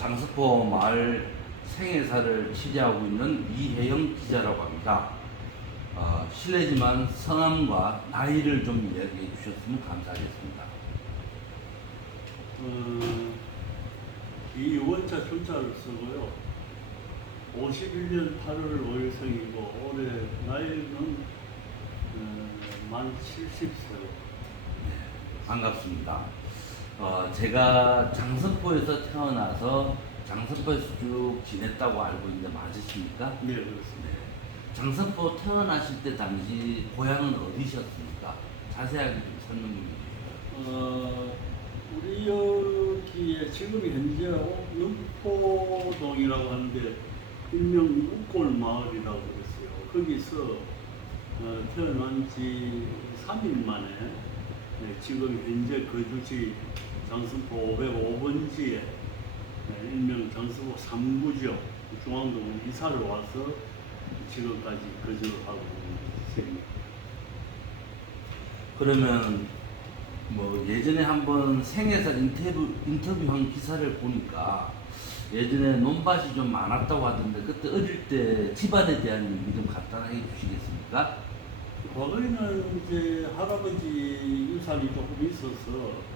장서포 마을 생애사를 취재하고 있는 이혜영 기자라고 합니다. 실례지만 성함과 나이를 좀 이야기해 주셨으면 감사하겠습니다. 이원자 출자를 쓰고요. 51년 8월 5일생이고 올해 나이는 만 70세요. 반갑습니다. 제가 장서포에서 태어나서 장서포에서 쭉 지냈다고 알고 있는데 맞으십니까? 네, 그렇습니다. 장서포 태어나실 때 당시 고향은 어디셨습니까? 자세하게 좀 설명 좀 해주세요. 우리 여기에 지금 현재 능포동이라고 하는데 일명 우골 마을이라고 그랬어요. 거기서 태어난 지 3일 만에 지금 현재 거주지 장서포 505번지에 일명 장서포 3구죠. 중앙동으로 이사를 와서 지금까지 거주를 하고 있는 셈입니다. 그러면 뭐 예전에 한번 생애사 인터뷰한 기사를 보니까 예전에 논밭이 좀 많았다고 하던데 그때 어릴 때 집안에 대한 얘기 좀 간단하게 해주시겠습니까? 과거에는 이제 할아버지 유산이 조금 있어서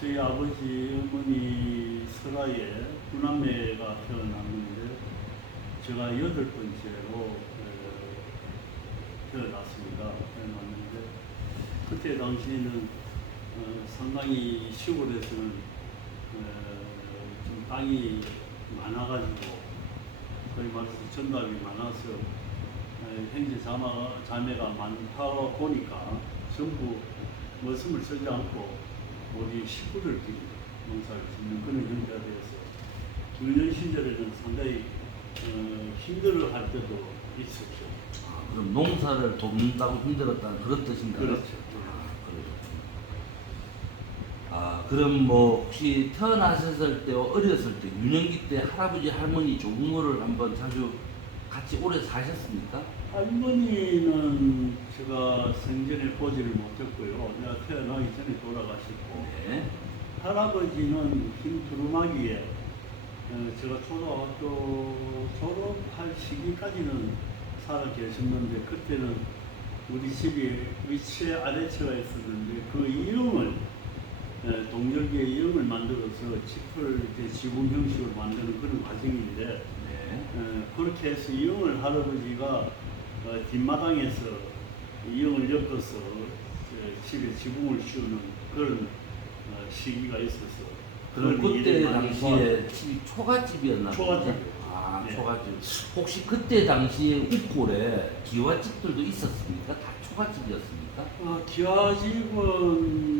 저희 아버지 어머니 설아에 구남매가 태어났는데 제가 8번째로 태어났습니다. 태어났는데 그때 당시에는 상당히 시골에서는 좀 땅이 많아가지고 거의 말해서 전답이 많아서 형제 자매가 많다 보니까 전부 머슴을 쓰지 않고 우리 식구들끼리 농사를 짓는 그런 형제가 되어서 유년 시절에는 상당히 힘들어할 때도 있었죠. 그럼 농사를 돕는다고 힘들었다는 그런 뜻인가요? 그렇죠. 그럼 뭐 혹시 태어나셨을 때 어렸을 때 유년기 때 할아버지 할머니 조부모를 한번 자주 같이 오래 사셨습니까? 할머니는 제가 생전에 보지를 못했고요. 내가 태어나기 전에 돌아가셨고 네. 할아버지는 흰 두루마기에 제가 초등학교 졸업할 시기까지는 살아 계셨는데 그때는 우리 집이 위치에 아래처가 있었는데 그 이용을 동절기에 이용을 만들어서 집을 이제 지붕 형식으로 만드는 그런 과정인데 그렇게 해서 이용을 할아버지가 뒷마당에서 이용을 엮어서 집에 지붕을 씌우는 그런 시기가 있어서 그럼 그때 당시에 집이 초가집이었나 보죠? 초가집이요. 네. 초가집. 혹시 그때 당시에 우골에 기와집들도 있었습니까? 다 초가집이었습니까? 기와집은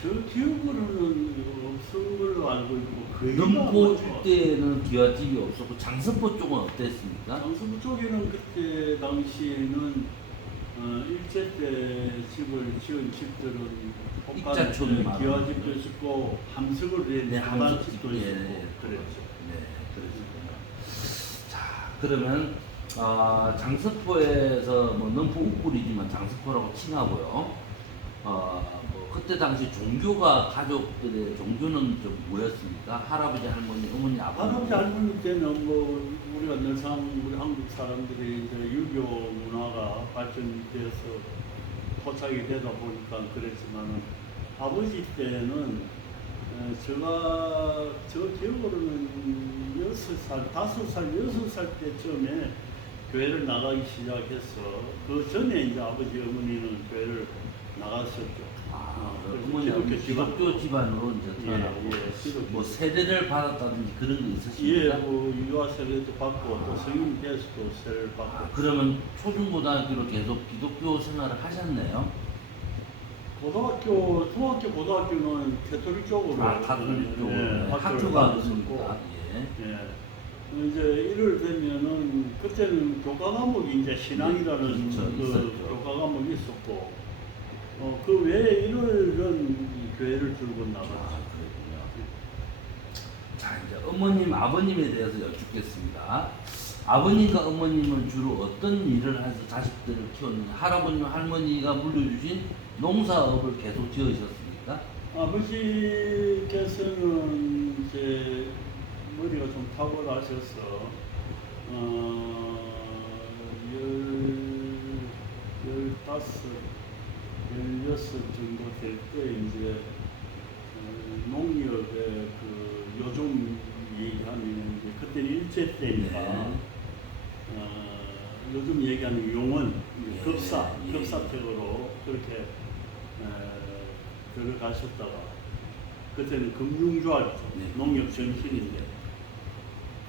저 기억으로는 없은 걸로 알고 있고 거의 능포 때는 기와집이 없었고 장서포 쪽은 어땠습니까? 장서부 쪽에는 그때 당시에는 일제 때 집을 지은 집들은 입자촌이 기와집도 있었고 함석으로 된 함석집도 집도 있었고 예. 그랬죠. 네, 그러시군요. 자, 그러면 장서포에서 뭐 능포 우굴이지만 장서포라고 칭하고요. 뭐 그때 당시 종교가 가족들의 종교는 좀 뭐였습니까? 할아버지, 할머니, 어머니, 아버지. 할아버지 할머니 때는 뭐 우리가 늘상 우리 한국 사람들이 이제 유교 문화가 발전돼서 토착이 되다 보니까 그랬지만은 아버지 때는 저 기억으로는 6살, 5살, 6살 때쯤에 교회를 나가기 시작해서 그 전에 이제 아버지 어머니는 교회를 나갔었죠. 어머니가 기독교 집안으로 이제 태어나고 뭐 세례를 받았다든지 그런 게 있으십니까? 뭐 유아 세례도 받고 또 성인 돼서도 세례를 받고. 그러면 초중고등학교로 계속 기독교 생활을 하셨네요? 중학교, 고등학교는 캐톨릭 쪽으로. 가톨릭 쪽으로. 예, 학교가 다녔었고. 없습니까? 예. 예. 이제 1월 되면은 그때는 교과 과목이 이제 신앙이라는 있었죠. 교과 과목이 있었고, 그 외에 1월은 교회를 줄곧 나갔죠. 그렇군요. 자, 이제 어머님, 아버님에 대해서 여쭙겠습니다. 아버님과 어머님은 주로 어떤 일을 해서 자식들을 키웠는지, 할아버님, 할머니가 물려주신 농사업을 계속 지으셨습니까? 아버지께서는 어머니가 좀 탁월하셔서 열다섯, 16 정도 될 때 이제 농협의 그 요즘 얘기하는 이제 그때는 일제 때니까 네. 요즘 얘기하는 용원 예, 예. 급사택으로 그렇게 들어가셨다가 그때는 금융조합이죠. 네. 농협 전신인데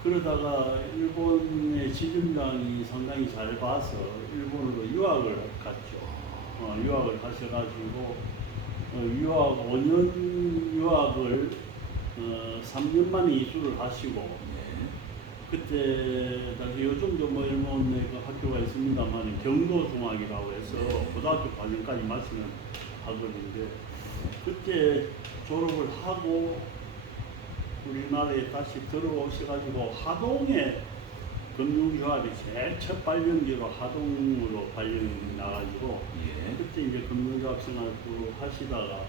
그러다가 일본의 지점장이 상당히 잘 봐서 일본으로 유학을 갔죠. 유학을 가셔가지고 유학 5년 유학을 3년 만에 이수를 하시고 네. 그때 다시 요즘도 뭐 일본에 그 학교가 있습니다만 경도중학이라고 해서 네. 고등학교 과정까지 마치는 학원인데 그때 졸업을 하고 우리나라에 다시 들어오셔가지고 하동에 금융조합이 제일 첫 발령지로 하동으로 발령이 나가지고 예. 그때 이제 금융조합 생활도 하시다가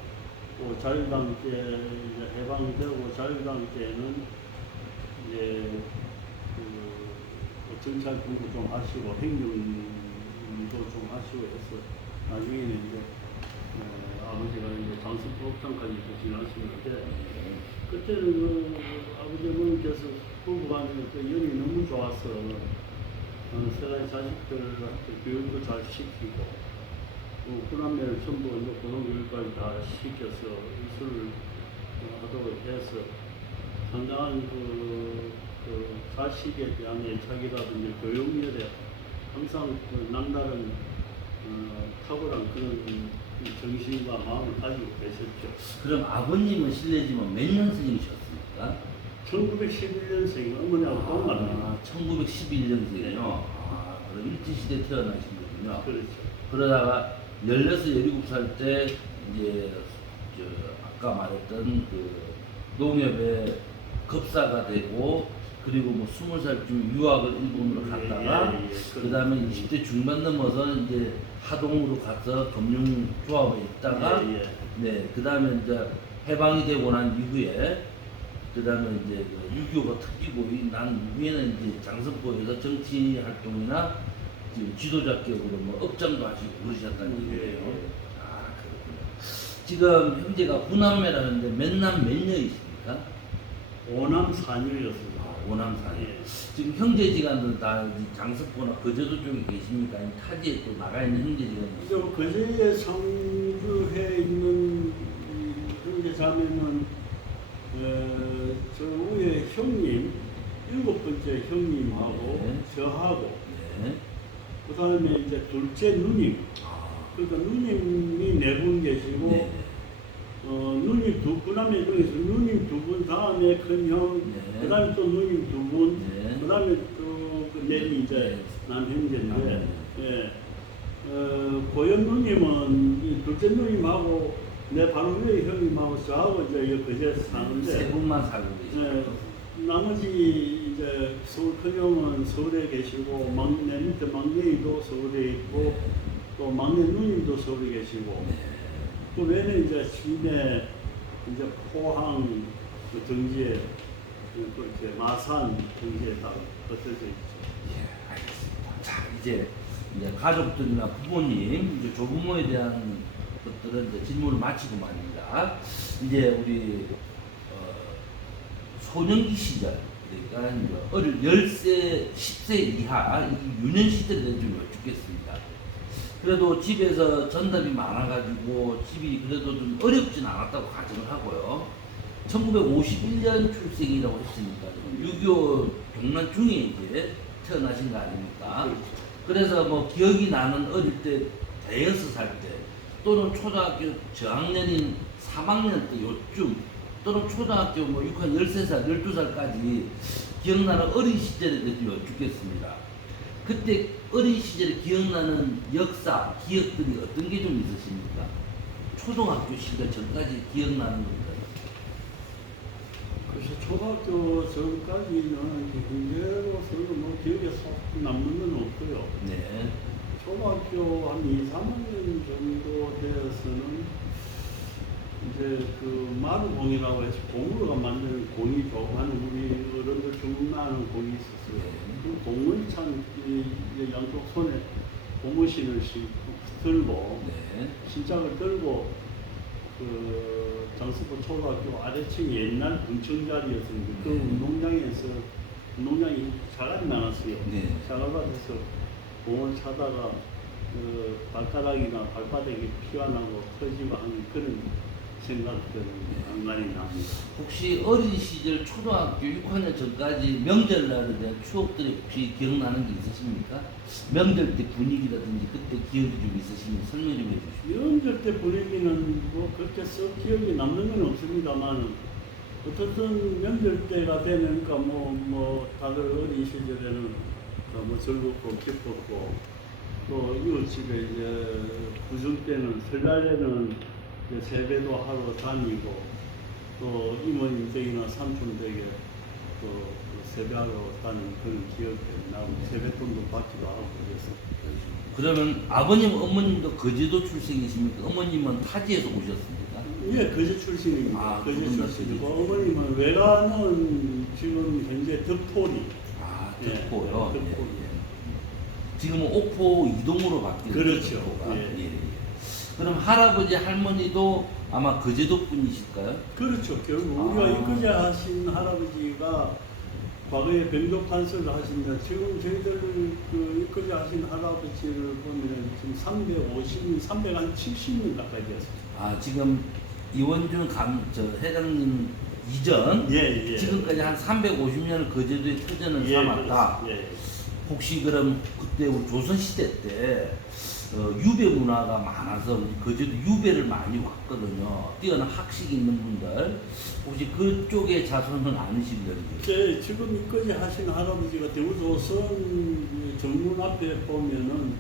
또 자유당 때 이제 해방되고 자유당 때는 이제 그 정찰 공부 좀 하시고 행정도 좀 하시고 해서 나중에는 이제 아버지가 이제 장수법장까지 지나시는데 그때는 그 아버지 어머니께서 부부간에 그 연이 너무 좋았어. 세 가지 자식들한테 교육도 잘 시키고 그다음에 전부 고등교육까지 다 시켜서 이수를 하도록 해서 상당한 그 자식에 대한 애착이라든지 교육열에 항상 그 남다른 탁월한 그런 정신과 마음을 가지고 계셨죠. 그럼 아버님은 실례지만 몇 년생이셨습니까? 1911년생 어머니하고 동갑입니다. 1911년생이요. 네. 그럼 일제시대 태어나신 거군요. 그렇죠. 그러다가 16, 17살 때 이제 아까 말했던 그 농협의 급사가 되고 그리고 뭐 20살쯤 유학을 일본으로 갔다가 예. 그 다음에 20대 중반 넘어서 이제 하동으로 가서 금융조합에 있다가 네, 그 다음에 이제 해방이 되고 난 이후에 그 다음에 이제 그 6.25가 터지고 난 이후에는 이제 장성포에서 정치 활동이나 지금 지도자격으로 뭐 업장도 하시고 그러셨다는 얘기예요. 그렇군요. 지금 형제가 구남매라는데 몇 남 몇 여이십니까? 5남 4女였습니다. 5남 4녀. 예. 지금 형제지간도 다 장석포나 거제도 쪽에 계십니까? 아니면 타지에 또 나가 있는 형제지간이 저 거제에 상주해 있는 형제 자매는 저 위에 형님 7번째 형님하고 네. 저하고 네. 그 다음에 이제 둘째 누님 그러니까 누님이 4분 계시고 네. 누님 그 남매 중에서 누님 2분 다음에 큰형 네. 그 다음에 또 누님 2분 네. 그 다음에 또그 내리 이제 남형제인데 예. 고현 누님은 이 둘째 누님하고 내 바로 위에 형님하고 저하고 이제 여기 거제에서 사는데 세 분만 살고 계시고 나머지 이제 서울 큰형은 서울에 계시고 막내 밑에 막내도 서울에 있고 또 막내 누님도 서울에 계시고 그 외에는 이제 시내 이제 포항 그 등지에 그렇게 마산 등지에 다 흩어져 있죠. 예, 알겠습니다. 자, 이제 가족들이나 부모님, 이제 조부모에 대한 것들은 이제 질문을 마치고 말입니다. 이제 우리 소년기 시절, 그러니까 이제 어릴 10세, 10세 이하 이 유년 시절에 대해 좀 여쭙겠습니다. 그래도 집에서 전답이 많아가지고 집이 그래도 좀 어렵진 않았다고 가정을 하고요. 1951년 출생이라고 했으니까 6.25 동란 중에 이제 태어나신 거 아닙니까? 그래서 뭐 기억이 나는 어릴 때 대여섯 살 때 또는 초등학교 저학년인 3학년 때 요쯤 또는 초등학교 뭐 6학 13살, 12살까지 기억나는 어린 시절에 대해서 여쭙겠습니다. 그때 어린 시절에 기억나는 역사, 기억들이 어떤 게 좀 있으십니까? 초등학교 시절 전까지 기억나는 것들. 그래서 초등학교 전까지는 문제로서는 뭐 기억에 쏙 남는 건 없고요. 네. 초등학교 한 2, 3학년 정도 되어서는 이제 그 마루공이라고 해서 공으로가 만드는 공이 좋아하는 우리 어른들 주문하는 공이 있었어요. 그 공을 참 이 양쪽 손에 고무신을 들고 네. 신장을 들고 그 장수포 초등학교 아래층 옛날 군청자리였습니다. 그 운동장에서 운동장이 자갈이 많았어요. 네. 자갈밭에서 공을 차다가 그 발가락이나 발바닥이 피가 나고 터지고 하는 그런 생각들은 간간히 납니다. 혹시 어린 시절 초등학교 6학년 전까지 명절날에 대한 추억들이 혹시 기억나는 게 있으십니까? 명절 때 분위기라든지 그때 기억이 좀 있으시면 설명 좀 해주시죠. 명절 때 분위기는 뭐 그렇게 썩 기억이 남는 건 없습니다만 어떻든 명절 때가 되니까 뭐 다들 어린 시절에는 뭐 즐겁고 기뻤고 또 이웃집에 이제 구정 때는 설날에는 이제 세배도 하러 다니고 또 이모님 댁이나 삼촌 댁에 또 세배하러 다니는 그런 기억들이 나고 세뱃돈도 받기도 하고 그래서 그러면 아버님, 어머님도 거제도 출생이십니까? 어머님은 타지에서 오셨습니까? 예, 거제 출신입니다. 아, 거제 두분 다 출신이고 거제 어머님은 외가는 지금 현재 덕포리. 아, 예, 덕포요. 덕포. 예, 예. 지금은 옥포 이동으로 바뀌었죠. 그렇죠. 덕포가. 예. 예, 예. 그럼 할아버지, 할머니도 아마 거제도 분이실까요? 그렇죠. 결국 우리가 아. 이끄제 하신 할아버지가 과거에 병조 판서를 하시면 지금 저희들 그 이끄제 하신 할아버지를 보면 지금 370년 가까이 되었습니다. 아, 지금 이원준 회장님 이전 예, 예. 지금까지 한 350년을 거제도의 터전을 삼았다. 그렇습니다. 예. 혹시 그럼 그때 우리 조선시대 때 유배 문화가 많아서 우리 거제도 유배를 많이 왔거든요. 뛰어난 학식이 있는 분들 혹시 그쪽의 자손은 아니시려요? 네, 지금 이까지 하신 할아버지가 대우조선 정문 앞에 보면은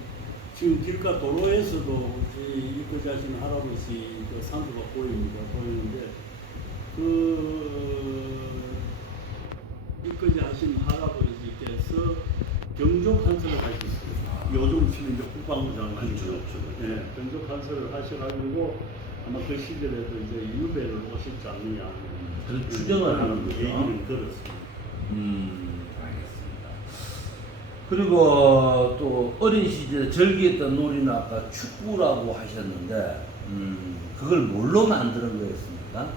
지금 길가 도로에서도 이까지 하신 할아버지 그 산소가 보이는데 이까지 하신 할아버지께서 경조 판서를 하셨어요. 요즘 치면 이제 국방부장관이죠. 네, 경조 판서를 하셔가지고 아마 그 시절에도 이제 유배를 오셨지 않느냐. 그런 추정을 하는 거죠. 얘기는 그렇습니다. 알겠습니다. 그리고 또 어린 시절에 즐기했던 놀이는 아까 축구라고 하셨는데, 그걸 뭘로 만드는 거였습니까?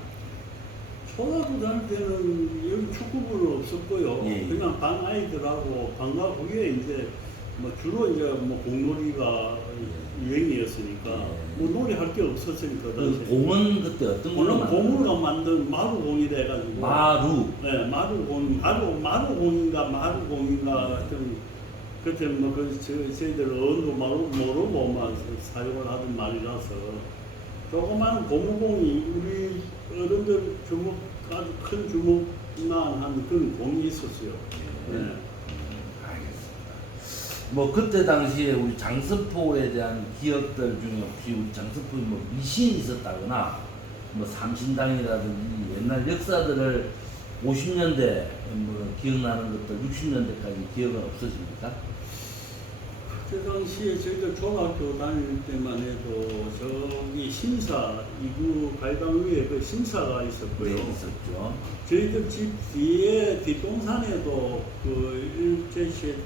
초등학교 다닐 때는 여기 축구부는 없었고요. 예. 그냥 반 아이들하고 방과 후에 이제 뭐 주로 이제 뭐 공놀이가 유행이었으니까 예. 뭐 놀이 할 게 없었으니까 그 당시에. 공은 그때 어떤 걸로 물론 만드는 공으로 만든 마루공이 돼가지고 마루. 네, 마루공인가 하여튼 그때 뭐그 저희들 어른도 모르고만 사용을 하던 말이라서 조그만 고무공이 우리 어른들 주먹 아주 큰 주먹만 한 그런 공이 있었어요. 네. 알겠습니다. 뭐 그때 당시에 우리 장서포에 대한 기억들 중에 혹시 우리 장서포에 뭐 미신이 있었다거나 뭐 삼신당이라든지 옛날 역사들을 50년대 뭐 기억나는 것들 60년대까지 기억은 없으십니까? 그 당시에 저희들 중학교 다닐 때만 해도 저기 심사 이구 갈당 위에 그 심사가 있었고요. 네, 있었죠. 저희들 집 뒤에 뒷동산에도 그 일제시대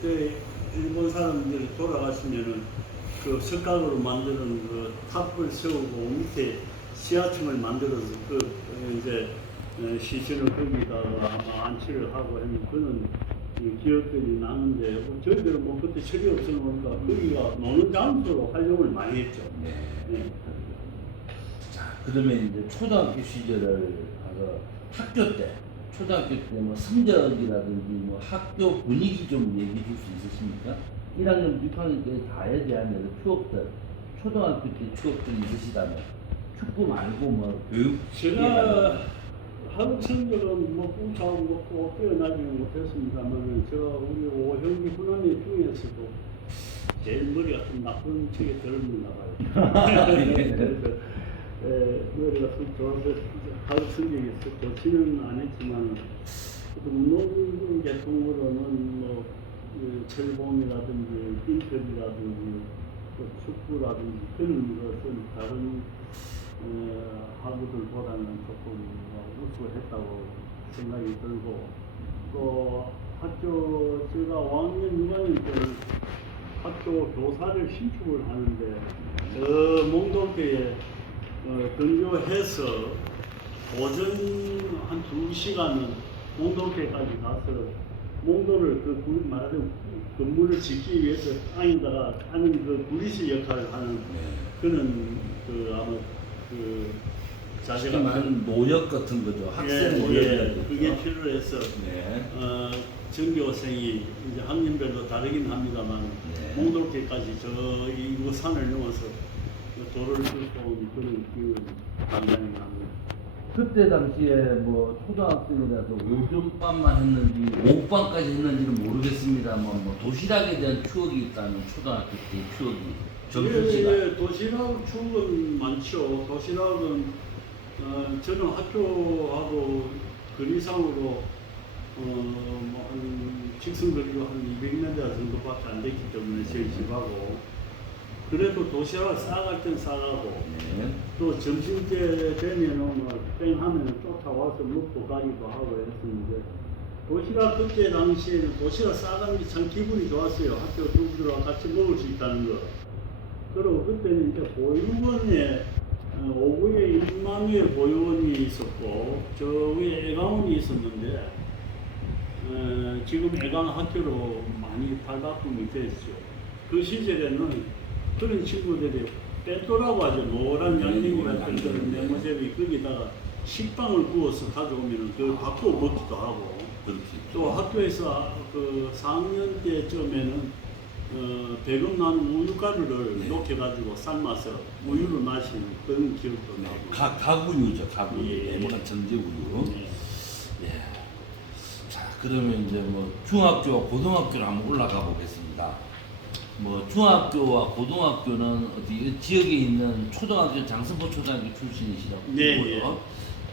때 일본 사람들이 돌아가시면은 그 석각으로 만드는 그 탑을 세우고 밑에 지하층을 만들어서 그 이제 시신을 거기다가 아마 안치를 하고 하는 그런 기억들이 나는데 저희들은 뭐 그때 철이 없으니까 거기가 노는 장소로 활용을 많이 했죠. 네. 네. 자, 그러면 이제 초등학교 시절을 가서 학교 때, 초등학교 때 뭐 성적이라든지 뭐 학교 분위기 좀 얘기해 줄 수 있으십니까? 1학년, 6학년 때 다에 대한 여러 추억들, 초등학교 때 추억들이 있으시다면 축구 말고 뭐 교육 제가 한국 성적은 뭐 꿈처럼 먹고 뛰어나지는 못했습니다만 저 우리 오형기 훈남이 중에서도 제일 머리가 좀 나쁜 척이 덜었나 봐요. 그래서 머리가 좀 좋아서 한국 성적이 좋지는 않았지만 모든 계통으로는 뭐 철봉이라든지 인터뷰라든지 또 축구라든지 그런 것은 다른 학우들보다는 조금 우수했다고 생각이 들고 또 학교 제가 5학년, 6학년 때는 학교 교사를 신축을 하는데 몽돌교에 근교해서 오전 한 2시간은 몽돌교까지 가서 몽돌을 말하자면 건물을 짓기 위해서 땅에다가 하는 그 구리시 역할을 하는 그는 아마 자세가 한 노역 같은 거죠. 학생 노역이라고 그게 필요해서 네. 전교생이 이제 학년별로 다르긴 합니다만 네. 몽돌교까지 저 이 산을 넘어서 도를 뚫고 온 그런 기운이 상당히 납니다. 그때 당시에 뭐 초등학생이라서 오전반만 했는지 오후반까지 했는지는 모르겠습니다만 뭐 도시락에 대한 추억이 있다면 초등학교 때 추억이 점심시간 도시락 추억은 많죠. 도시락은 저는 학교하고 거리상으로 뭐한 직선거리로 한 200m 정도밖에 안 됐기 때문에 저희 집하고 그래도 도시락을 싸갈 땐 싸가고 네. 또 점심때 되면은 뭐뺑 하면 쫓아와서 먹고 가기도 하고 했었는데 도시락 그때 당시에는 도시락 싸가는 게 참 기분이 좋았어요. 학교 친구들과 같이 먹을 수 있다는 거. 그리고 그때는 이제 보육원에 오구에 일만위의 보육원이 있었고 저 위에 애강원이 있었는데 지금 애강 학교로 많이 발바꿈이 됐죠. 그 시절에는 그런 친구들이 빼또라고 하죠. 노란 양념이 같은 그런 네모제비 거기다가 식빵을 구워서 가져오면 그 바꾸어 먹기도 하고 또 학교에서 그 4학년 때쯤에는 배금 난 우유가루를 네. 녹여가지고 삶아서 우유를 마시는 그런 기억도 나고. 가구유죠. 가구유. 예. 네모난 전제우유. 네. 예. 자, 그러면 이제 뭐 중학교와 고등학교를 한번 올라가 보겠습니다. 뭐 중학교와 고등학교는 어디 지역에 있는 초등학교 장승포 초등학교 출신이시라고 네, 보고요.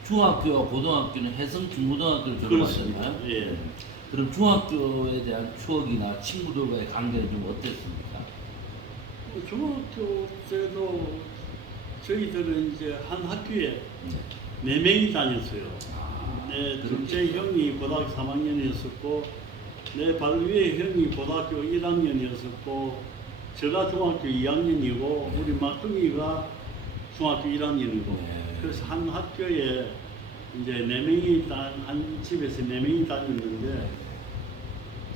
중학교와 고등학교는 해성 중고등학교를 졸업하셨나요? 그렇습니다. 예. 그럼 중학교에 대한 추억이나 친구들과의 관계는 좀 어땠습니까? 중학교 때도 저희들은 이제 한 학교에 네. 4명이 다녔어요. 아, 내 둘째 형이 고등학교 3학년이었었고 내 바로 위에 형이 고등학교 1학년이었었고 제가 중학교 2학년이고 우리 막둥이가 중학교 1학년이고 네. 그래서 한 학교에 이제 4명이 한 집에서 4명이 다녔는데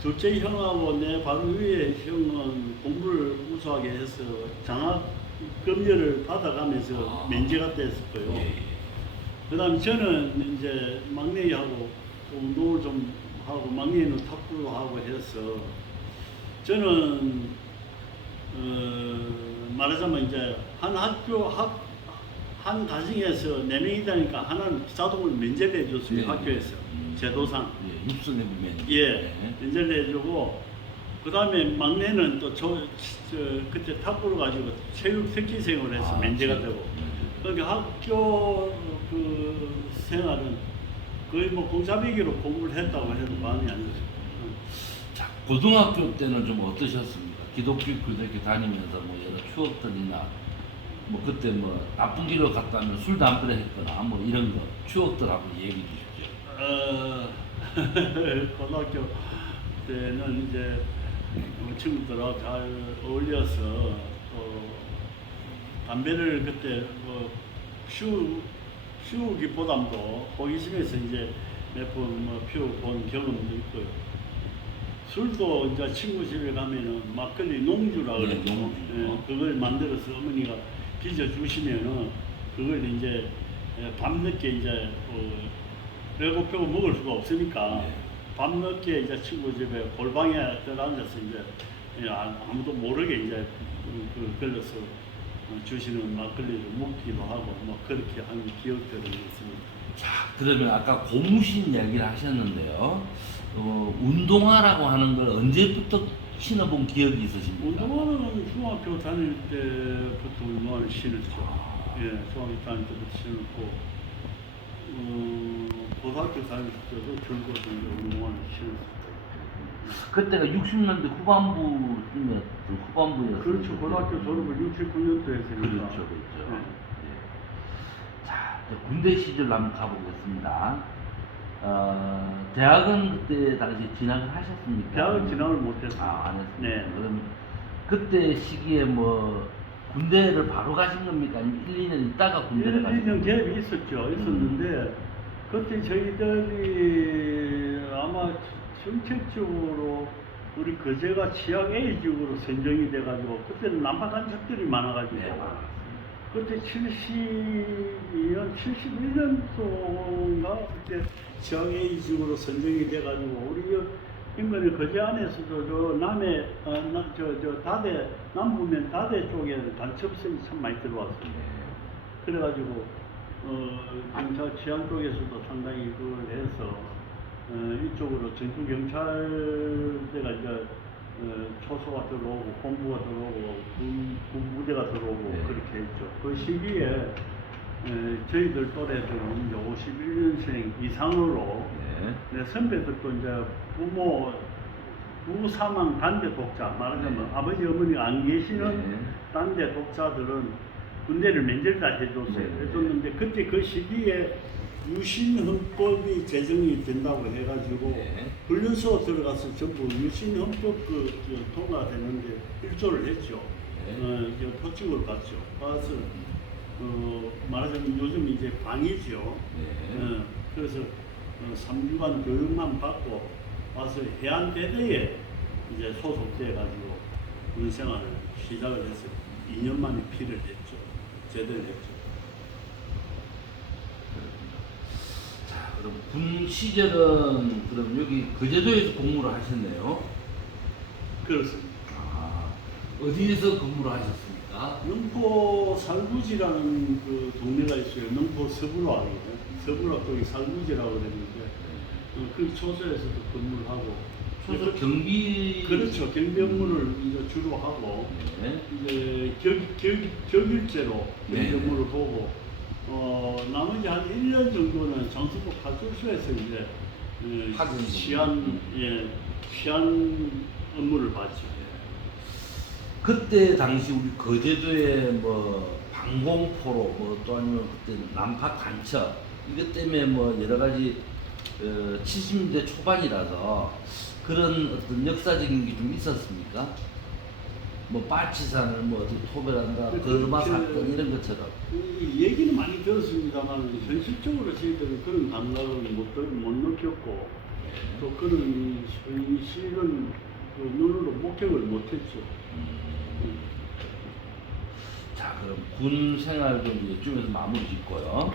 둘째 형하고 내 바로 위에 형은 공부를 우수하게 해서 장학 금년을 받아가면서 면제가 됐었고요. 예. 그 다음 저는 이제 막내하고 운동을 좀 하고 막내는 탁구도 하고 해서 저는 말하자면 이제 한 학교 한 가정에서 4명이 다니까 하나는 자동으로 면제를 해줬어요. 네. 학교에서 제도상 예, 입선해 보면 예 면제를 해주고 그 다음에 막내는 또 그때 탁구를 가지고 체육 특기생을 해서 면제가 되고 그러니까 학교 그 생활은 거의 뭐 공사비기로 공부를 했다고 해도 과언이 아니죠. 자, 고등학교 때는 좀 어떠셨습니까? 기독교 고등학교 다니면서 뭐 여러 추억들이나 뭐 그때 뭐 나쁜 길로 갔다면 술 담배를 했거나 뭐 이런 거 추억들 한번 얘기해 주십시오. 고등학교 때는 이제 친구들하고 잘 어울려서 담배를 그때 뭐 피우기보담도 호기심에서 이제 몇 번 뭐 피워본 경험도 있고요. 술도 이제 친구 집에 가면은 막걸리 농주라 네, 그러죠. 농주. 예, 그걸 만들어서 어머니가 빚어 주시면은 그걸 이제 밤늦게 이제 배고프고 먹을 수가 없으니까 네. 밤늦게 이제 친구 집에 골방에 들어앉아서 이제 아무도 모르게 이제 걸려서 주시는 막걸리를 먹기도 하고 뭐 그렇게 한 기억들이 있습니다. 자, 그러면 아까 고무신 이야기를 하셨는데요. 운동화라고 하는 걸 언제부터 신어본 기억이 있으십니까? 운동화는 중학교 다닐 때부터 운동화를 신었죠. 예, 중학교 다닐 때부터 신었고 고등학교 다닐 때도 결국 운동화를 신었어요. 그때가 60년대 후반부였죠. 그렇죠. 고등학교 졸업을 69년도 했으니까. 그렇죠, 그렇죠. 네. 예. 이제 군대 시절 한번 가보겠습니다. 대학은 그때 당시 진학을 하셨습니까? 대학을 진학을 못했어요. 안 했습니다. 네. 그럼 그때 시기에 뭐 군대를 바로 가신 겁니까? 아니면 1, 2년 있다가 군대를 가신 1, 2년 겁니까? 갭이 있었는데 그때 저희들이 아마 정책적으로 우리 거제가 취약 A 지역으로 선정이 돼가지고 그때는 난파 간첩들이 많아가지고 네. 그때 72년, 71년도인가 그때 취약 A 지역으로 선정이 돼가지고 우리 인근의 거제 안에서도 저 남해 저 다대 남부면 다대 쪽에 간첩선이 참 많이 들어왔습니다. 그래가지고 경찰 치안 쪽에서도 상당히 그걸 해서 이쪽으로 전투 경찰대가 이제 초소가 들어오고 본부가 들어오고 군 부대가 들어오고 네. 그렇게 했죠. 그 시기에 저희들 또래들은 이제 51년생 이상으로 네. 선배들도 이제 부부 사망 단대 독자 말하자면 아버지 어머니가 안 계시는 네. 단대 독자들은 군대를 면제를 다 해줬어요. 네. 해줬는데 그때 그 시기에 유신헌법이 제정이 된다고 해가지고 네. 훈련소 들어가서 전부 유신헌법 통과되는데 일조를 했죠. 네. 포칭을 갔죠. 가서 말하자면 요즘 이제 방위죠. 네. 그래서 3주간 교육만 받고 와서 해안대대에 이제 소속돼가지고 군 생활을 시작을 해서 2년 만에 피를 했죠. 제대로 했죠. 자, 그럼 군 시절은 그럼 여기 거제도에서 복무를 하셨네요. 그렇습니다. 아, 어디에서 근무를 하셨습니까? 능포 살구지라는 그 동네가 있어요. 능포 서부로하거든요. 서부로 거기 살구지라고 그랬는데 그 초소에서도 근무를 하고 소속 경비. 그렇죠. 경비 업무를 이제 주로 하고 네. 이제 격일제로 네. 경비 업무를 보고 나머지 한 1년 정도는 장수복 파출소에서 이제 확인. 시안 업무를 봤죠. 그때 당시 우리 거제도에 뭐 방공포로 뭐 또 아니면 그때 난파 간첩 이것 때문에 뭐 여러 가지 70년대 초반이라서 그런 어떤 역사적인 게 좀 있었습니까? 뭐 빠치산을 뭐 어떻게 토벌한다, 거르마 사건 이런 것처럼. 얘기는 많이 들었습니다만 현실적으로 저희들은 그런 감각을 못 느꼈고 또 그런 현실은 눈으로 목격을 못했죠. 자, 그럼 군 생활도 이제 이쯤에서 마무리 짓고요.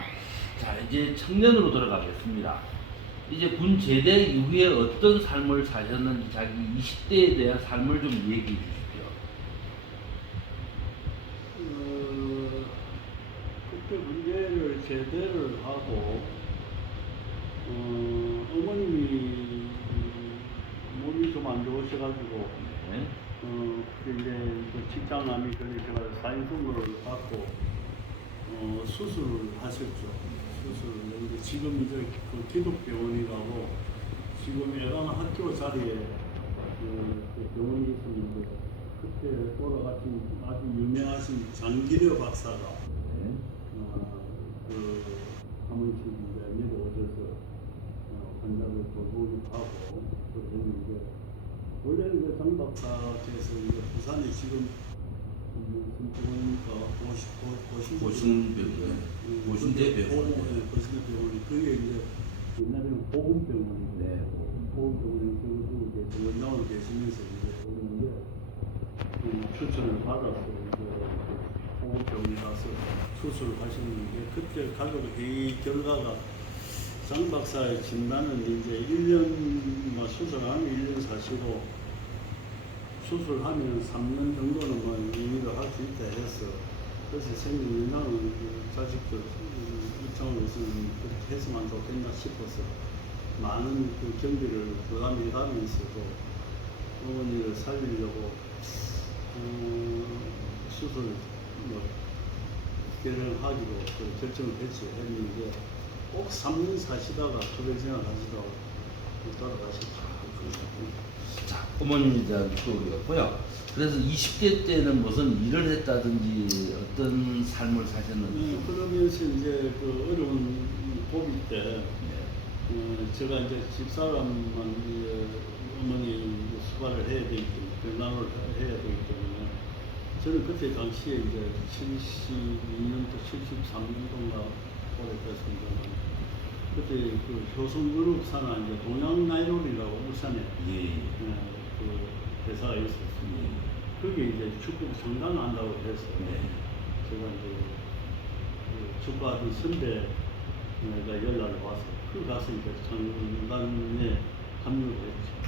자, 이제 청년으로 돌아가겠습니다. 이제 군 제대 이후에 어떤 삶을 사셨는지 자기 20대에 대한 삶을 좀 얘기해 주십시오. 그때 군대를 제대를 하고 어머님이 몸이 좀 안 좋으셔가지고 네. 이제 그 직장암이 걸리셔가지고 사인선고를 받고 수술을 하셨죠. 수술을 했는데 지금 이제 그 기독병원이라고 지금 애강학교 자리에 그 병원이 있었는데 그때 돌아가신 아주 유명하신 장기려 박사가 네. 그 사무실 이제 내려오셔서 환자를 돌보기도 하고 그랬는데 원래는 그 장 박사께서 이제 부산에 지금 무슨 병원이니까 고신병원, 고신대병원. 고신대병원이 그게 이제 옛날에는 보건병원인데 네. 보건병원에 두고 원장으로 계시면서 이제 오는데 추천을 받아서 이제 보건병원에 가서 수술을 하셨는데 그때 가족 회의 결과가 장 박사의 진단은 이제 1년 수술하면 1년 사시고 수술하면 3년 정도는 뭐 영위를 할 수 있다 해서 그래서 생긴 영향은 자식들 입장으로서는 그렇게 해서만 좋겠나 싶어서 많은 그 경비를 부담해 가면서도 어머니를 살리려고 수술 뭐 결정하기로 결정을 했는데 꼭 3년 사시다가 그걸 생각하시다가 돌아가셨죠. 자, 어머님에 대한 추억이었고요. 그래서 20대 때는 무슨 일을 했다든지 어떤 삶을 사셨는지. 그러면서 이제 그 어려운 고비 때 네. 제가 이제 집사람만 이제 어머니 수발을 해야 되기 때문에 건강을 해야 되기 때문에 저는 그때 당시에 이제 72년도 73년도인가 오래 됐습니다. 그때 그 효성그룹 산하 이제 동양나이론이라고 울산에 예. 그 회사가 있었습니다. 예. 거기 이제 축구 정당 한다고 해서 네. 제가 이제 그 축구하던 선배가 연락을 와서 그 가서 이제 정당에 합류를 했죠.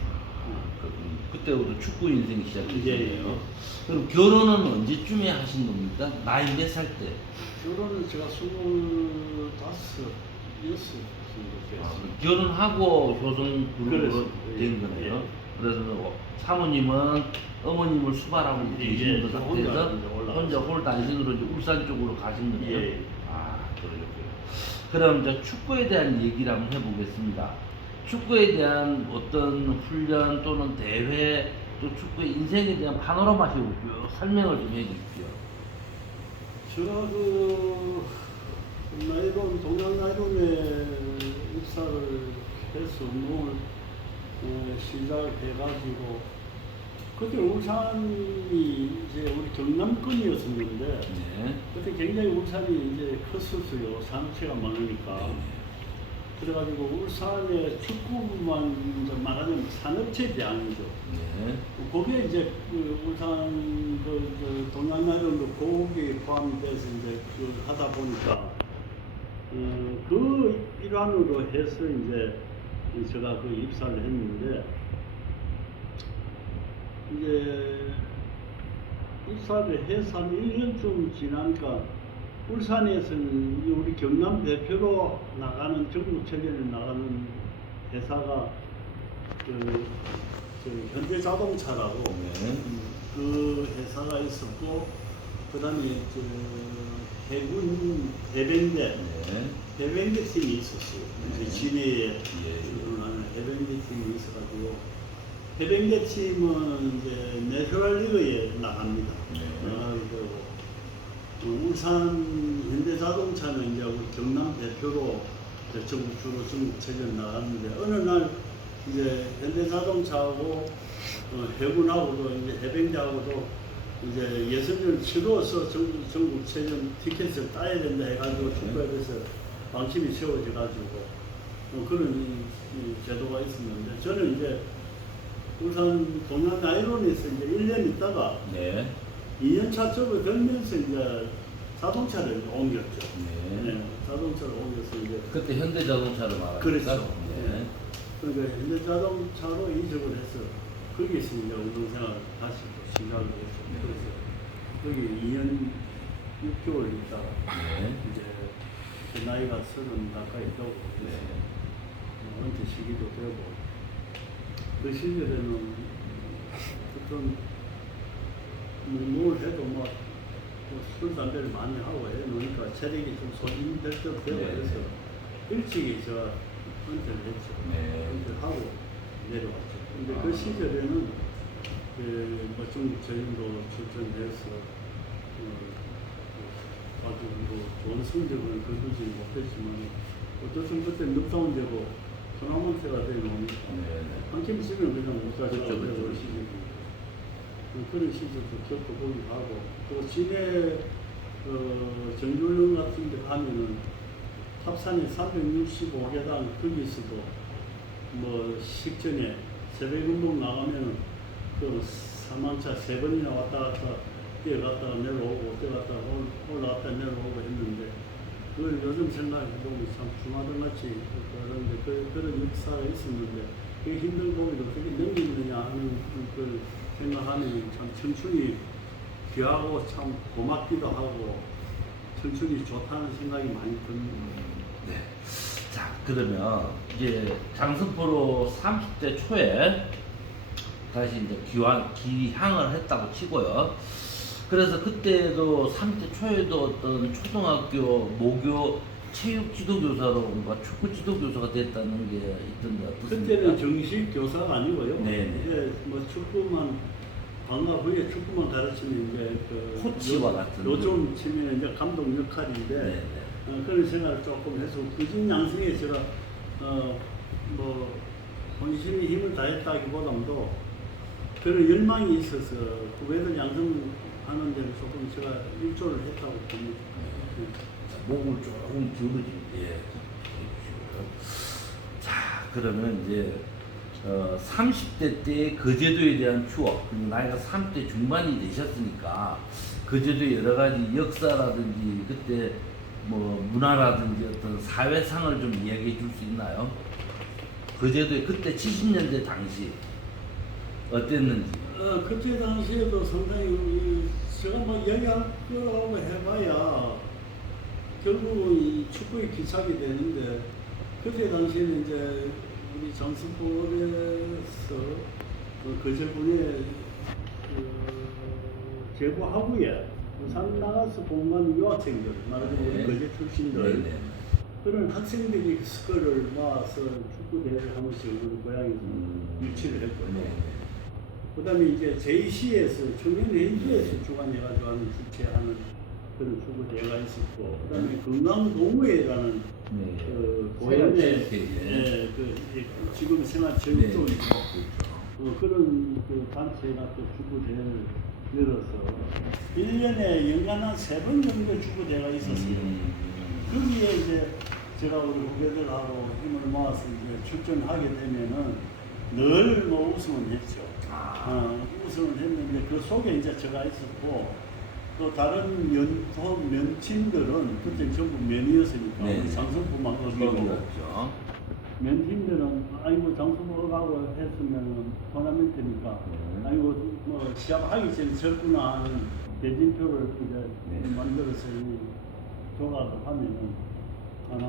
그때부터 축구 인생이 시작됐네요. 예. 그럼 결혼은 언제쯤에 하신 겁니까? 나이 몇 살 때? 결혼은 제가 25, 6 정도 됐습니다. 결혼하고 효성그룹으로 그렇습니다. 된 예. 거네요. 예. 그래서 사모님은 어머님을 수발하고 예, 계시는 예. 것 같아서 혼자 이제 올라갔어요. 혼자 홀 단신으로 이제 울산 쪽으로 가신 거네요. 예. 그러셨고요. 그럼 이제 축구에 대한 얘기를 한번 해보겠습니다. 축구에 대한 어떤 훈련 또는 대회 또 축구의 인생에 대한 파노라마식으로 쭉 설명을 좀 해주십시오. 제가 그 나이론 동양나이론에 입사를 해서 운동을 시작해가지고 그때 울산이 이제 우리 경남권이었었는데 네. 그때 굉장히 울산이 이제 컸었어요. 산업체가 많으니까. 그래가지고 울산의 축구만 이제 말하자면 산업체 대항이죠. 네. 거기에 이제 그 울산 저 동양나이론도 거기에 포함이 돼서 이제 그 하다 보니까 그 일환으로 해서 이제 제가 그 입사를 했는데 이제 입사를 해서 한 1년쯤 지나니까 울산에서는 우리 경남 대표로 나가는 전국체전에 나가는 회사가 저 현대자동차라고 네. 그 회사가 있었고 그다음에 해군 해병대 네. 해병대 팀이 있었어요. 네. 진해에 예. 하는 해병대 팀이 있어가지고 해병대 팀은 이제 내셔널리그에 나갑니다. 네. 그리고 울산 현대자동차는 이제 우리 경남 대표로 주로 전국체전 나갔는데 어느 날 이제 현대자동차하고 해군하고도 이제 해병대하고도 이제 예선전을 치러서 전국체전 티켓을 따야 된다 해가지고 축구협에서 방침이 세워져가지고 그런 이 제도가 있었는데 저는 이제 울산 동양나이론에서 이제 1년 있다가 네. 2년차 쪽을 들면서 이제 자동차를 옮겼죠. 네. 자동차를 옮겨서 이제 그때 현대자동차로 말합니까? 그렇죠. 네. 그러니까 현대자동차로 이적을 해서 거기서 이제 운동생활 다시 또 시작을 했죠. 네. 그래서 거기 2년 6개월 있다가 네. 이제 그 나이가 30 가까이 되고 그래서 은퇴 시기도 되고 그 시절에는 어떤 뭘 해도 뭐 술, 담배를 많이 하고 해 놓으니까 체력이 좀 소진될 때 되고 네. 그래서 일찍이 제가 은퇴를 했죠. 네. 은퇴를 하고 내려왔죠. 근데 그 시절에는 뭐 전국체전도 출전해서 아주 뭐 좋은 성적을 거두지 못했지만 어쨌든 그때 넉다운되고 토너먼트가 되면 네. 한팀 쓰면 그냥 못 가죠. 그렇죠, 그렇죠. 그런 시절이. 그런 시절도 겪어보기도 하고 또 시내 정규훈련 같은 데 가면은 탑산에 365계단 거기서도 뭐 식전에 새벽 운동 나가면은 그 사망차 3번이나 왔다 갔다 뛰어갔다가 내려오고 뛰어갔다가 올라갔다 내려오고 했는데 그걸 요즘 생각해보면 참 주마등같이 그런데 그런 역사가 있었는데 그 힘든 고비도 어떻게 넘기느냐 하는 걸 생각하면 참 청춘이 귀하고 참 고맙기도 하고 청춘이 좋다는 생각이 많이 듭니다. 네. 자, 그러면 이제 장승포로 30대 초에 다시 이제 기항을 했다고 치고요. 그래서 그때도 30대 초에도 어떤 초등학교 모교 체육 지도교사로 뭔가 축구 지도교사가 됐다는 게 있던데 어떻습니까? 그때는 정식 교사가 아니고요. 네네. 이제 뭐 축구만 방과 후에 축구만 가르치는 이제 그 코치와 같은 요즘 치면 이제 감독 역할인데 네네. 그런 생활을 조금 해서 꾸준 양성에 제가 뭐 본심이 힘을 다했다기보다도 그런 열망이 있어서 후배들 양성하는 데는 조금 제가 일조를 했다고 봅니다. 목을 조금 기울이지. 예. 자, 그러면 이제 30대 때 거제도에 대한 추억, 그리고 나이가 30대 중반이 되셨으니까 거제도의 여러 가지 역사라든지 그때 뭐 문화라든지 어떤 사회상을 좀 이야기해 줄 수 있나요? 거제도의 그때 70년대 당시 어땠는지. 그때 당시에도 상당히 제가 뭐 이야기할 거라고 해봐야 결국은 이 축구에 기착이 되는데 그때 당시에는 이제 우리 장수볼에서 거제군의 제부하부에 부산 나가서 공부한 유학생들 말하자면 우리 거제 출신들 네네. 그런 학생들이 스컬을 모아서 축구 대회를 한 번씩 우리 고향에서 유치를 했거든요. 네. 그다음에 이제 JC에서 청년회의회에서 주관해가지고 하는 주최하는 그런 축구 대회가 있었고, 그다음에 건강동호회라는 네. 그 생활체육회. 고연의 지금 생활체육도 네. 있고 그런 그 단체가 또 축구 대회를 열어서 1년에 연간 한 3번 정도 축구 대회가 있었어요. 거기에 이제 제가 우리 후배들하고 힘을 모아서 이제 출전하게 되면은 늘 뭐 우승을 했죠. 우승을 했는데 그 속에 이제 제가 있었고 또 다른 면팀들은 그때 전부 면이었으니까 네. 우리 장성부만 어기고 그렇죠. 면팀들은 아이고 장성부하고 했으면 토너먼트니까 네. 아이고 뭐 시합하기 전에 졌구나 하는 대진표를 이제 네. 만들어서 조각을 하면은 하나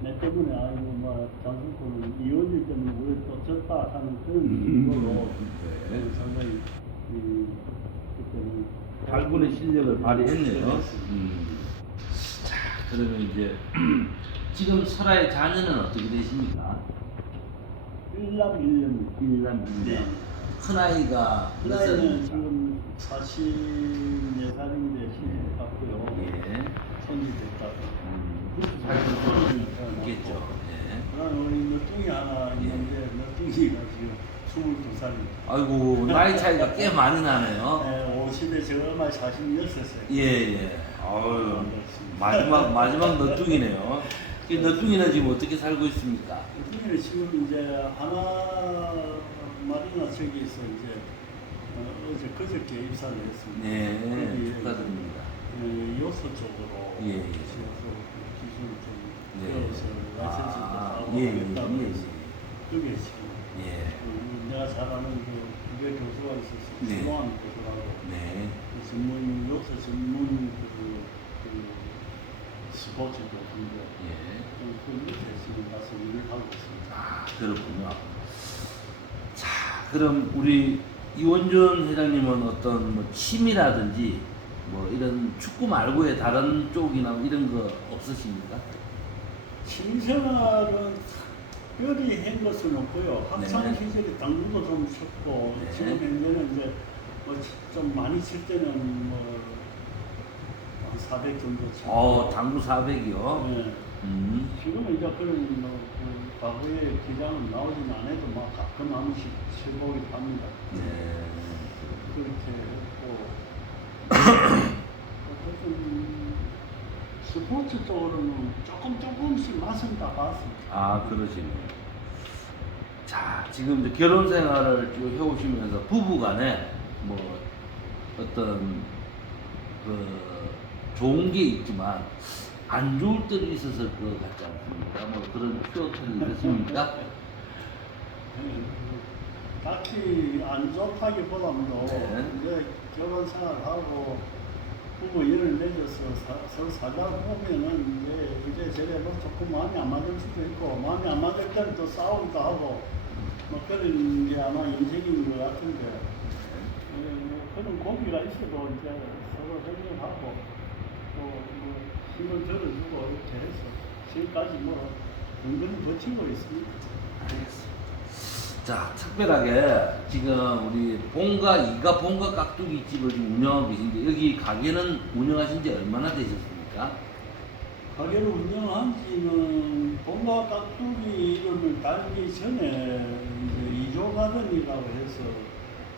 내 때문에 아이고 뭐 장성부는 이원일 때문에 우리 또 졌다 하는 그런 식으로 네. 상당히 그때는 발군의 실력을 발휘했네요. 네. 자, 그러면 이제 지금 설아의 자녀는 어떻게 되십니까? 1남 1년 1남 1년. 네. 큰아이가 몇 나이는 살입니까? 지금 44살인데 신부 같고요. 예. 손이 됐다고. 살고 있겠죠. 예. 그다음에 우리 너뚱이 하나 있는데 너뚱이가 지금 22살입니다. 아이고, 나이 차이가 꽤 많이 나네요. 네, 50에 제가 얼마 46세. 예, 예. 아유, 마지막 너뚱이네요. 이 너뚱이는 지금 어떻게 살고 있습니까? 너뚱이는 지금 이제 하나 마리나 저기서 이제 어제 그저께 입사를 했습니다. 네, 거기 축하드립니다. 요소 쪽으로 예, 예. 지어서 기술을 좀 네. 배워서 라이센스도 따고 예, 하겠다고 예, 해서 그게 지금 예. 내가 잘 아는 그 부대 교수가 있어서 네. 수노한 교수라고 네. 그 전문 요소 전문 스포츠 교수인데 예. 그 밑에 지금 가서 일을 하고 있습니다. 아, 그렇군요. 자, 그럼 우리 이원준 회장님은 어떤 뭐 취미라든지 뭐 이런 축구 말고의 다른 쪽이나 이런 거 없으십니까? 취미생활은 특별히 한 것은 없고요. 학창 네. 시절에 당구도 좀 쳤고 네. 지금 현재는 이제 좀 많이 칠 때는 뭐 한 400 정도 치고. 당구 400이요. 네. 지금은 이제 그런 과거에 기장은 나오진 않아도 막 가끔 한 번씩 쳐보기도 합니다. 네. 그렇게 했고 어쨌든 스포츠 쪽으로는 조금씩 맛은 다 봤습니다. 아, 그러시네요. 자, 지금 이제 결혼 생활을 쭉 해오시면서 부부간에 뭐 어떤 그 좋은 게 있지만 안 좋을 때도 있었을 것 같지 않습니까? 뭐 그런 추억들이 있으십니까? 딱히 안 좋다기보다도 네. 이제 결혼 생활하고 부부 일을 맺어서 서로 살다 보면은 이제 저래 뭐 조금 마음이 안 맞을 수도 있고 마음이 안 맞을 때는 또 싸우기도 하고 뭐 그런 게 아마 인생인 것 같은데 그런 고비가 있어도 이제 서로 해결하고 또 뭐 힘을 들어주고 이렇게 해서 지금까지 뭐 은근히 버티고 있습니다. 알겠습니다. 자, 특별하게 지금 우리 본가, 이가 본가 깍두기 집을 지금 운영하고 계신데 여기 가게는 운영하신 지 얼마나 되셨습니까? 가게를 운영한 지는 본가 깍두기 이름을 달기 전에 이제 이조가든이라고 해서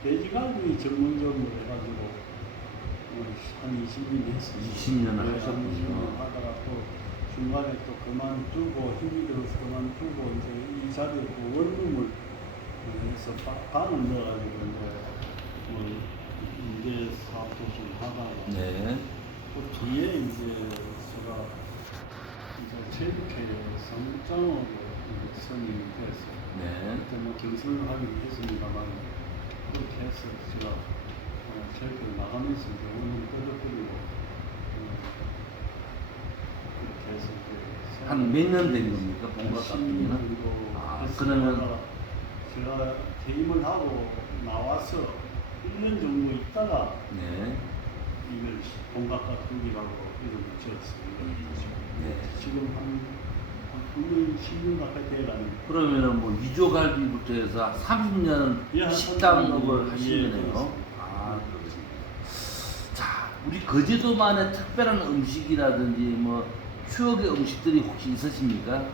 돼지갈비 전문점으로 해가지고 한 20년 했어요. 20년을 하셨군요. 20년 하다가 또 중간에 또 그만두고 힘이 들어서 그만두고 이제 이 자리에 또 원룸을 해서 방을 넣어가지고 이제 뭐 임대 사업도 좀 하다가 네. 그 뒤에 이제 제가 이제 체육회 성장으로 선임이 돼서 네. 그때 뭐 경선을 하긴 했습니다만 그렇게 해서 제가 체육회를 나가면서 이제 원룸 끌어들이고 그렇게 해서 이제 한 몇 년 된 겁니까? 본가 10년 깍두기는? 정도 아, 했다가 그러면 제가 퇴임을 하고 나와서 1년 정도 있다가 네. 이걸 본각깍두기라고 이름을 지었습니다. 네. 지금 한 9년, 10년 가까이 돼가는 그러면은 뭐 위조갈비부터 해서 30년 예, 한 식당업을 30년 하신 예, 거네요. 그렇습니다. 아, 그렇습니다. 자, 우리 거제도만의 특별한 음식이라든지 뭐 추억의 음식들이 혹시 있으십니까?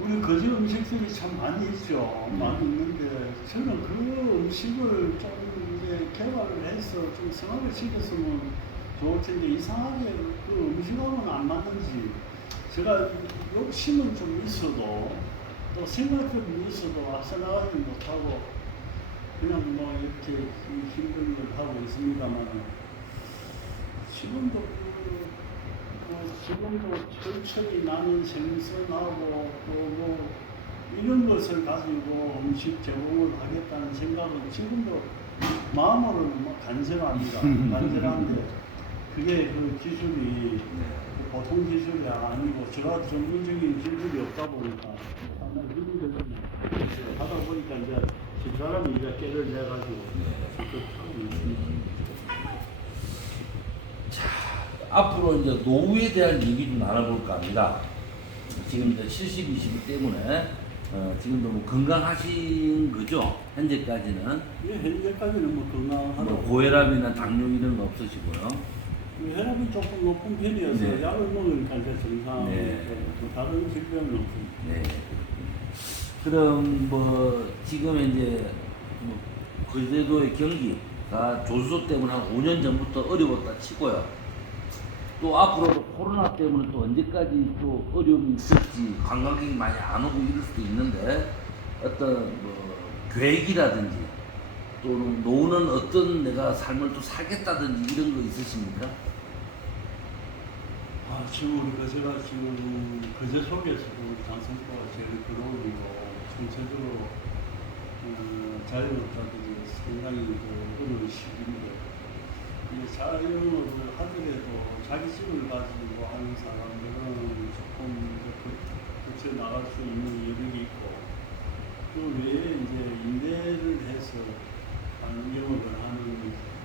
우리 거제 음식들이 참 많이 있죠. 많이 있는데 저는 그 음식을 좀 이제 개발을 해서 좀 성화를 시켰으면 좋을 텐데 이상하게 그 음식하고는 안 맞는지 제가 욕심은 좀 있어도 또 생각은 있어도 앞서 나가지 못하고 그냥 뭐 이렇게 힘든 걸 하고 있습니다만 지금도 지금도 철철이 나는 생선하고 또 뭐 이런 것을 가지고 음식 제공을 하겠다는 생각은 지금도 마음으로는 뭐 간절합니다. 간절한데 그게 그 기술이 그 보통 기술이 아니고 제가 전문적인 기술이 없다 보니까 상당히 힘이 들거든요. 하다 보니까 이제 집사람이 이제 깨를 내가지고 그렇게 하고 있습니다. 앞으로 이제 노후에 대한 얘기 좀 나눠볼까 합니다. 지금 이제 70, 20이 때문에 지금도 뭐 건강하신 거죠? 현재까지는 예, 현재까지는 뭐 건강하고 뭐 고혈압이나 당뇨 이런 거 없으시고요. 혈압이 조금 높은 편이어서 네. 약을 먹으니까 이제 정상이고 네. 다른 질병은 없습니다. 네. 그럼 뭐 지금 이제 뭐 거제도의 경기가 조수소 때문에 한 5년 전부터 어려웠다 치고요. 또 앞으로도 코로나 때문에 또 언제까지 또 어려움이 있을지 관광객이 많이 안 오고 이럴 수도 있는데 어떤 뭐 계획이라든지 또는 노후는 어떤 내가 삶을 또 살겠다든지 이런 거 있으십니까? 아, 지금 우리 거제가 지금 거제 속에서도 장성포가 제일 그로움이고 전체적으로 자영업자들이 상당히 그 어려운 시기인데 이 자영업을 하더라도 자기 집을 가지고 하는 사람들은 조금 그쳐 나갈 수 있는 여력이 있고 그 외에 이제 임대를 해서 영업을 하는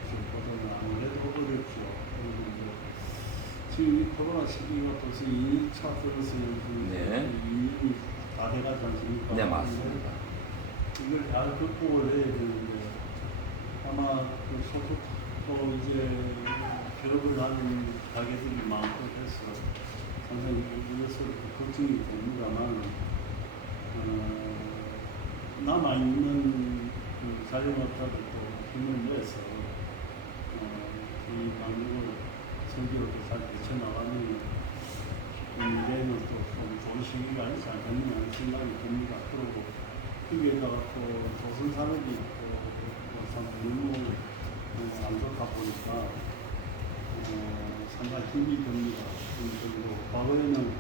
것보다는 아무래도 어렵죠. 그리고 이제 지금 이 코로나 시기가 벌써 2차 들어서 네. 2년이 다 돼가지 않습니까? 네, 맞습니다. 이걸 잘 극복을 해야 되는데 아마 그 소득도 이제 개업을 하는 가게들이 많고 해서 상당히 이것을 걱정이 됩니다만 남아있는 그 자영업자들도 힘을 내서 이 방역을 성기롭게 잘 헤쳐나가는 미래는 또 좋은 시기가 있지 않겠느냐 하는 생각이 듭니다. 그리고 거기에다가 또 조선산업이 또 너무 안 좋다 보니까 상당히 힘이 듭니다. 그리고 과거에는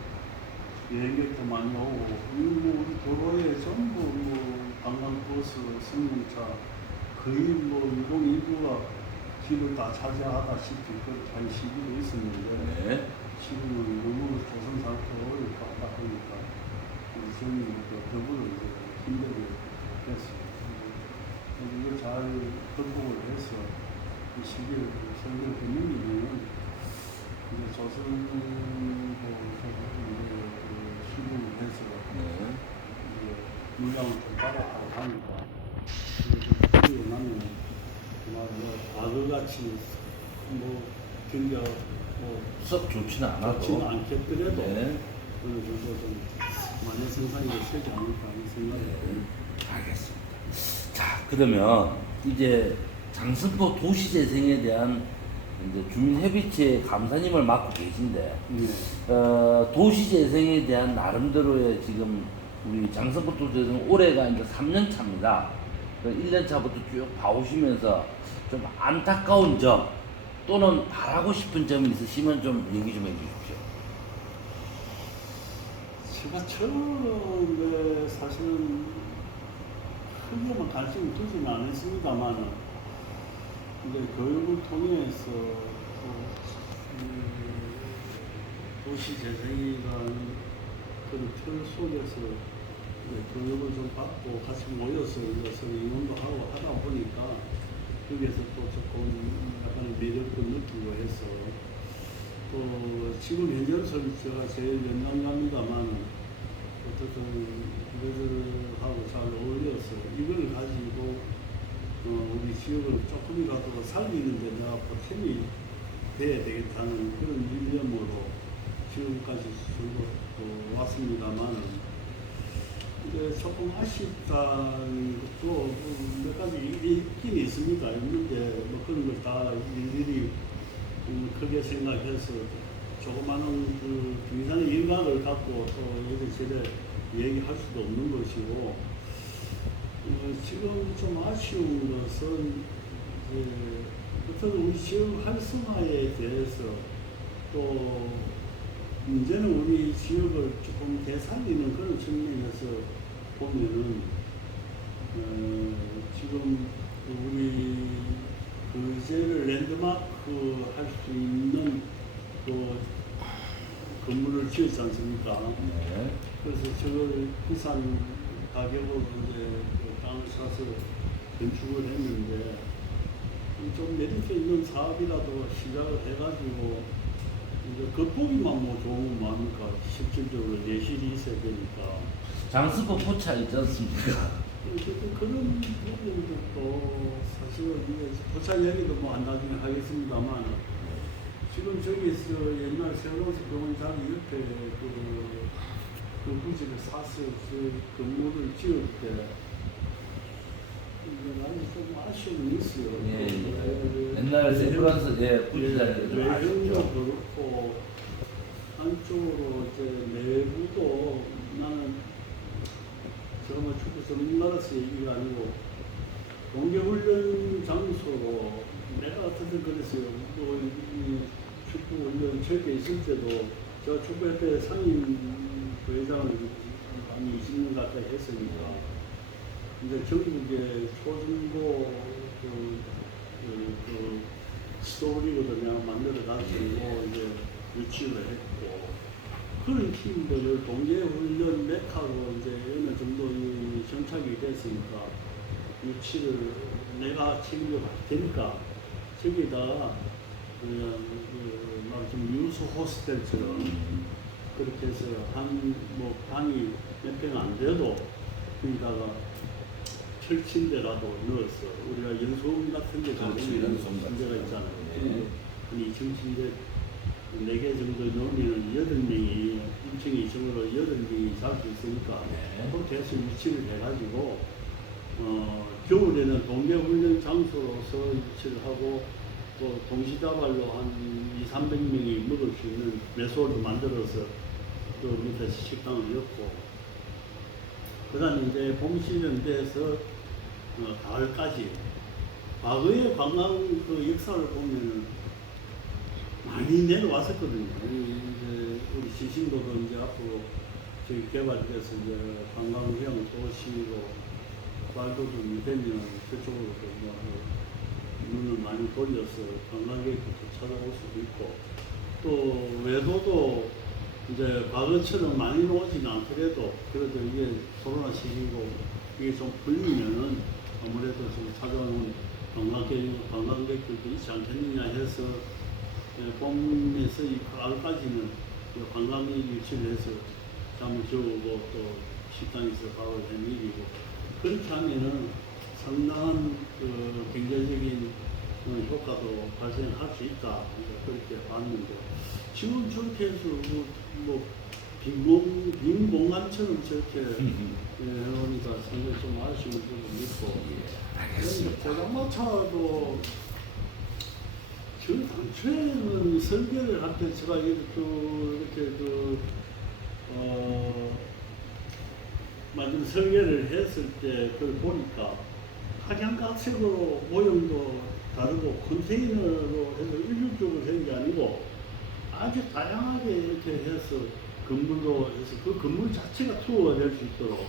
여행객도 많이 오고 뭐 우리 도로에 전부 뭐 관광버스, 승용차 거의 뭐 인구가 길을 다 차지하다시피 그렇게 한 시기도 있었는데 네. 지금은 너무 조선산업도 어렵고 하다 보니까 우리 주민들도 더불어 이제 힘들게 됐어요. 이걸 잘 극복을 해서 이 시기를 설명드리는 이제 조선도 신문을 해서 네. 물량을 좀 받았다고 하니까 그리고 나면 정말 뭐 과거같이 뭐 경기가 뭐 썩 좋지는 않아도. 좋지는 않겠더라도 네. 어느 정도 좀 많은 생산이 되지 않을까 하는 생각이 듭니다. 알겠습니다. 자, 그러면 이제 장승포 도시재생에 대한 이제 주민협의체 감사님을 맡고 계신데, 네. 도시재생에 대한 나름대로의 지금 우리 장승포 도시재생 올해가 이제 3년 차입니다. 1년 차부터 쭉 봐오시면서 좀 안타까운 점 또는 바라고 싶은 점이 있으시면 좀 얘기 좀 해주십시오. 제가 처음에 사실은 크게만 관심을 두지는 않았습니다만 이제 교육을 통해서 도시 재생이라는 그런 틀 속에서 이제 교육을 좀 받고 같이 모여서 서로 의논도 하고 하다 보니까 거기에서 또 조금 약간 매력도 느끼고 해서 또 지금 현재로서는 제가 제일 연장갑니다만 어떻든 그들하고 잘 어울려서 이걸 가지고 우리 지역을 조금이라도 살리는 데 내가 보탬이 돼야 되겠다는 그런 일념으로 지금까지 쭉 왔습니다만 이제 조금 아쉽다는 것도 몇 가지 있긴 있습니다. 있는데 뭐 그런 걸 다 일일이 크게 생각해서 조그마한 그 중상의 일각을 갖고 또 이래저래 얘기할 수도 없는 것이고 지금 좀 아쉬운 것은 어떤 우리 지역 활성화에 대해서 또 문제는 우리 지역을 조금 되살리는 그런 측면에서 보면은 지금 우리 그제를 랜드마크 할 수 있는 그 건물을 지었지 않습니까? 네. 그래서 저걸 비싼 가격으로 이제 그 땅을 사서 건축을 했는데 좀 메리트 있는 사업이라도 시작을 해가지고 이제 겉보기만 뭐 좋으면 뭐합니까? 실질적으로 내실이 있어야 되니까. 장승포 포차 있지 않습니까? 그런 부분들도 사실은 이제 포차 얘기도 뭐 나중에 하겠습니다만 지금 저기서 옛날 세월호에서 병원 자리 옆에 그 부지를 사서 그 건물을 지을 때 이제 나는 좀 아쉬움이 있어요. 예. 옛날에 세브란스 부지 자리에 외형도 그렇고 한쪽으로 이제 내부도 나는 정말 축구 전문가로서 얘기가 아니고 동계훈련 장소로 내가 어떻게 그랬어요. 뭐 축구 훈련 저렇게 있을 때도 제가 축구협회 상임 부회장을 한 20년 가까이 했으니까 이제 전국의 초중고 스토리거든 내가 만들어 가지고 이제 유치를 했고 그런 팀들을 동계훈련 메카로 이제 어느 정도 정착이 됐으니까 유치를 내가 책임져 갈 테니까 저기다가 좀 유수 호스텔처럼 그렇게 해서 뭐 방이 몇 평 안 돼도 거기다가 철침대라도 넣어서 우리가 연수원 같은 데 가면 침대가 있잖아요. 한 2층 침대 4개 정도 넣으면 8명이 1층 2층으로 8명이 잘 수 있으니까 그렇게 해서 위치를 해가지고 겨울에는 동계훈련 장소로서 위치를 하고 또 동시다발로 한 200~300명이 먹을 수 있는 매소를 만들어서 그 밑에 식당을 였고 그 다음에 이제 봄 시즌 돼서 가을까지 과거의 관광 그 역사를 보면은 많이 내려왔었거든요. 이제 우리 시신도도 이제 앞으로 저희 개발돼서 이제 관광형 도시로 말도 좀 되면 저쪽으로 뭐 눈을 많이 돌려서 관광객들도 찾아올 수도 있고 또 외도도 이제 과거처럼 많이 오지는 않더라도 그래도 이게 코로나 시기고 이게 좀 풀리면은 아무래도 좀 찾아오는 관광객들도 있지 않겠느냐 해서 봄에서 이 가을까지는 관광이 유치해서 잠을 재우고 또 식당에서 밥을 해먹이고 그렇게 하면은 상당한 그 경제적인 효과도 발생할 수 있다 그렇게 봤는데 지금 저렇게 해서 뭐 빈공간처럼 저렇게 해놓으니까 상당히 좀 아쉬운 부분이 있고 그런데 포장마차도 저 당초에는 설계를 할 때 제가 이렇게 만든 설계를 했을 때 그걸 보니까 각양각색으로 모형도 다르고 컨테이너로 해서 일률적으로 된 게 아니고 아주 다양하게 이렇게 해서 건물도 해서 그 건물 자체가 투어가 될 수 있도록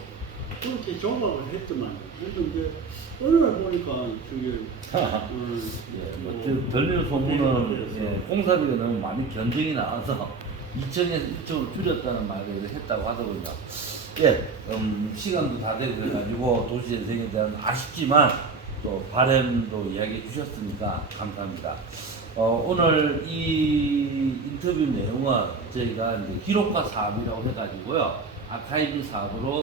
그렇게 조각을 했더만 했는데 어느 날 보니까 저게 들리는 소문은 공사비가 너무 많이 견적이 나와서 2층에서 1층으로 줄였다는 말을 했다고 하더군요. 시간도 다 되고 그래가지고 도시재생에 대한 아쉽지만 또 바람도 이야기해 주셨으니까 감사합니다. 오늘 이 인터뷰 내용은 저희가 이제 기록과 사업이라고 해가지고요. 아카이빙 사업으로